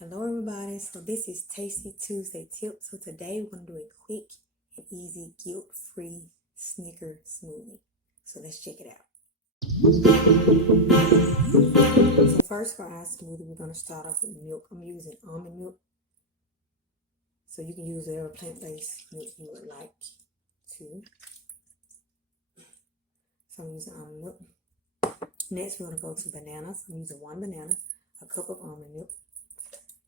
Hello everybody, so this is Tasty Tuesday Tip. So today we're going to do a quick and easy guilt-free Snickers smoothie. So let's check it out. So first for our smoothie, we're going to start off with milk. I'm using almond milk. So you can use whatever plant-based milk you would like to. So I'm using almond milk. Next we're going to go to bananas. I'm using 1 banana, a cup of almond milk.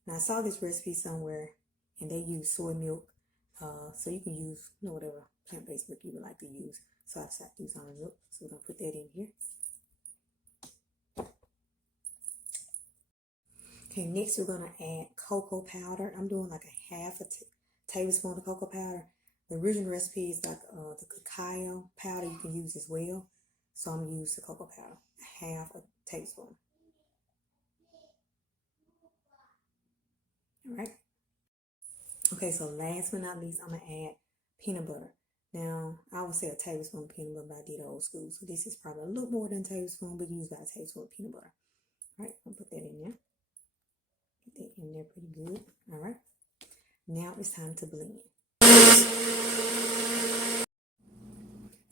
Now I saw this recipe somewhere and they use soy milk, so you can use whatever plant-based milk you would like to use. So I decided to use almond milk, so we're going to put that in here. Okay, next we're going to add cocoa powder. I'm doing like a half a tablespoon of cocoa powder. The original recipe is like the cacao powder you can use as well. So I'm going to use the cocoa powder, half a tablespoon. All right. Okay, so last but not least, I'm going to add peanut butter. Now, I would say a tablespoon of peanut butter, but I did old school. So this is probably a little more than a tablespoon, but use about a tablespoon of peanut butter. All right, I'll put that in there. Get that in there pretty good. All right. Now it's time to blend.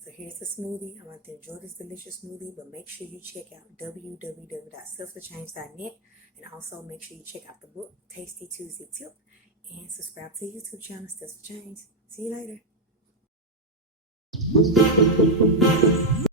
So here's the smoothie. I want to enjoy this delicious smoothie, but make sure you check out www.selfforchange.net and also make sure you check out the book, Tasty Tuesday Tip, and subscribe to the YouTube channel, Steps for Change. See you later.